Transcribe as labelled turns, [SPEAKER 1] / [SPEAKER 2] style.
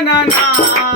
[SPEAKER 1] na na